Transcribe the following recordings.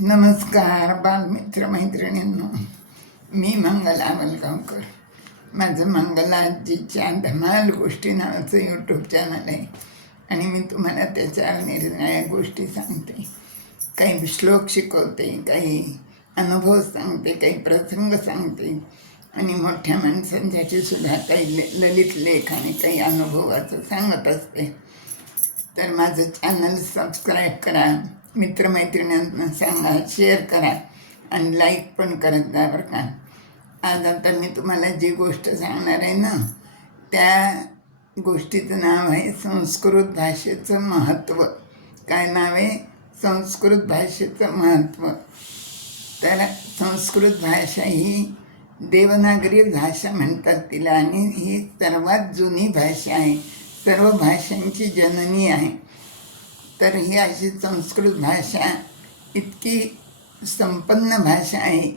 नमस्कार बालमित्र मैत्रिणींनो, मी मंगला वलगावकर. माझं मंगला आजीच्या धमाल गोष्टी नावाचं यूट्यूब चॅनल आहे आणि मी तुम्हाला त्याच्यावर निरनिराळ्या गोष्टी सांगते. काही श्लोक शिकवते, काही अनुभव सांगते, काही प्रसंग सांगते आणि मोठ्या माणसांसाठी सुद्धा काही ललित लेख आणि काही अनुभवाचं सांगत असते. तर माझं चॅनल सबस्क्राईब करा, मित्रमैत्रिणींना सांगा, शेअर करा आणि लाईक पण करत जा बरं का. आज आता मी तुम्हाला जी गोष्ट सांगणार आहे ना, त्या गोष्टीचं नाव आहे संस्कृत भाषेचं महत्त्व. काय नाव आहे? संस्कृत भाषेचं महत्त्व. तर संस्कृत भाषा ही देवनागरी भाषा म्हणतात तिला आणि ही सर्वात जुनी भाषा आहे, सर्व भाषांची जननी आहे. तर ही अशी संस्कृत भाषा इतकी संपन्न भाषा आहे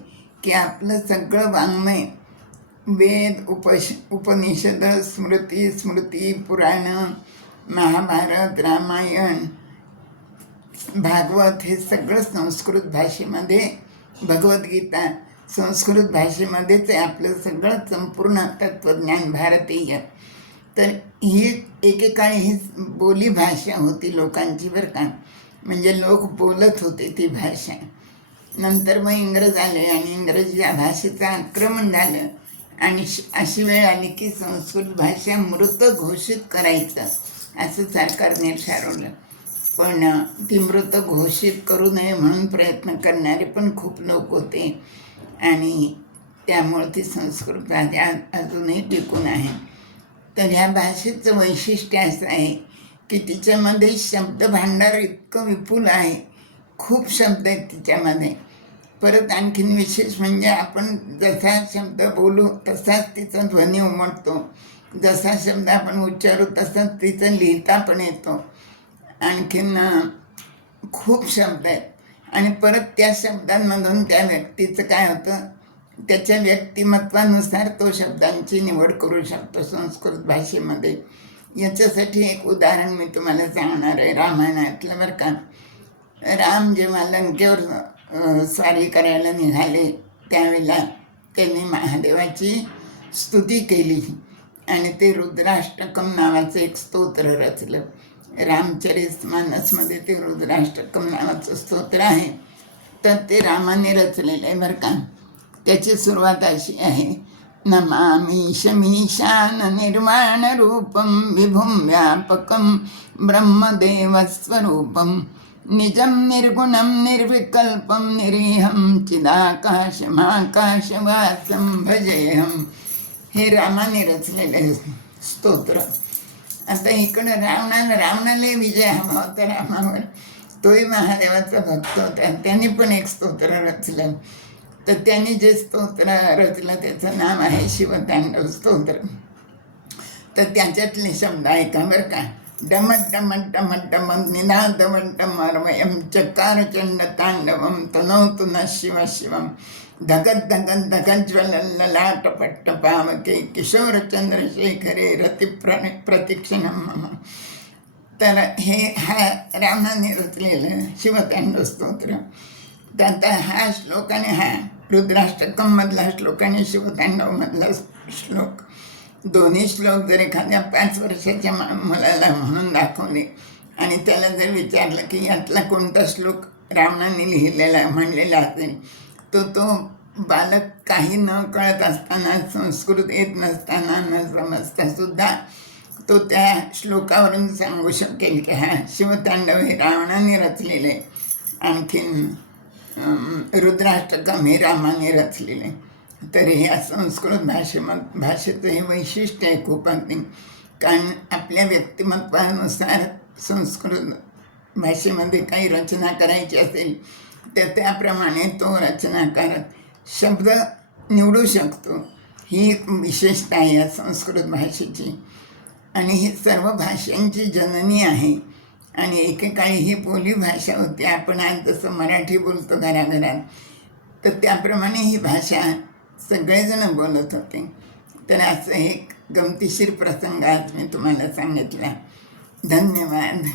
की आपलं सगळं वाङ्मय, वेद, उपनिषद, स्मृती, पुराणं, महाभारत, रामायण, भागवत हे सगळं संस्कृत भाषेमध्ये, भगवद्गीता संस्कृत भाषेमध्येच आहे. आपलं सगळं संपूर्ण तत्त्वज्ञान भारतीय. तर ही एकेकाळी ही बोली भाषा होती लोकांची बरं का, म्हणजे लोक बोलत होते ती भाषा. नंतर मग इंग्रज आले आणि इंग्रजी भाषेचं आक्रमण झालं आणि अशी वेळ आली की संस्कृत भाषा मृत घोषित करायचं असं सरकारने ठरवलं. पण ती मृत घोषित करू नये म्हणून प्रयत्न करणारे पण खूप लोक होते आणि त्यामुळे ती संस्कृत भाषा अजूनही टिकून आहे. तर ह्या भाषेचं वैशिष्ट्य असं आहे की तिच्यामध्ये शब्दभांडार इतकं विपुल आहे, खूप शब्द आहेत तिच्यामध्ये. परत आणखीन विशेष म्हणजे आपण जसा शब्द बोलू तसाच तिचा ध्वनी उमटतो, जसा शब्द आपण उच्चारू तसाच तिचं लिहिता पण येतो. आणखीन खूप शब्द आहेत आणि परत त्या शब्दांमधून त्या व्यक्तीचं काय होतं, त्याच्या व्यक्तिमत्वानुसार तो शब्दांची निवड करू शकतो संस्कृत भाषेमध्ये. याच्यासाठी एक उदाहरण मी तुम्हाला सांगणार आहे रामायणातलं बरं का. राम जेव्हा लंकेवर स्वारी करायला निघाले त्यावेळेला त्यांनी महादेवाची स्तुती केली आणि ते रुद्राष्टकम नावाचं एक स्तोत्र रचलं. रामचरितमानसमध्ये ते रुद्राष्टकम नावाचं स्तोत्र आहे. तर ते रामाने रचलेलं आहे बरं का. त्याची सुरुवात अशी आहे, नमामि शमीशान निर्वाण रूपम विभुं व्यापकं ब्रह्मदेवस्वरूपं निजं निर्गुणं निर्विकल्पं निरीहं चिदाकाशमाकाशवासं भजेहं. हे रामाने रचलेले स्तोत्र. आता इकडं रावणाला विजय हवा होता रामावर. तोही महादेवाचा भक्त होता, त्यांनी पण एक स्तोत्र रचलं. तर त्यांनी जे स्तोत्र रचलं त्याचं नाव आहे शिवतांडव स्तोत्र. तर त्याच्यातले शब्द ऐका बरं का. डमट डमट डमट डमट निनादवंटमर्मयं चकार चंड तांडवं तनोतु न शिव शिवं धगत धगत धगज्वलल्ललाट पट्ट पावके किशोर चंद्रशेखरे रती प्रतीक्षणं मम. तर हा रामाने रचलेलं शिवतांडव स्तोत्र. त्यात हा श्लोक आणि हा रुद्राष्टकममधला श्लोक आणि शिवतांडवमधला श्लोक, दोन्ही श्लोक जर एखाद्या 5 वर्षाच्या मुलाला म्हणून दाखवले आणि त्याला जर विचारलं की यातला कोणता श्लोक रावणाने लिहिलेला म्हणलेला असेल, तो बालक काही न कळत असताना, संस्कृत येत नसताना, न समजता सुद्धा तो त्या श्लोकावरून सांगू शकेल की हा शिवतांडव हे रावणाने रचलेले, आणखीन रुद्राष्टकम हे रामाने रचलेले. तर हे संस्कृत भाषेचं हे वैशिष्ट्य आहे खूप अगदी. कारण आपल्या व्यक्तिमत्वानुसार संस्कृत भाषेमध्ये काही रचना करायची असेल तर त्याप्रमाणे तो रचनाकार शब्द निवडू शकतो. ही विशेषता आहे या संस्कृत भाषेची आणि ही सर्व भाषांची जननी आहे आणि एकेकाळी ही बोली भाषा होती. आपण आज जसं मराठी बोलतो घराघरात, तर त्याप्रमाणे ही भाषा सगळेजण बोलत होते. तर असं एक गमतीशीर प्रसंग आज मी तुम्हाला सांगितला. धन्यवाद.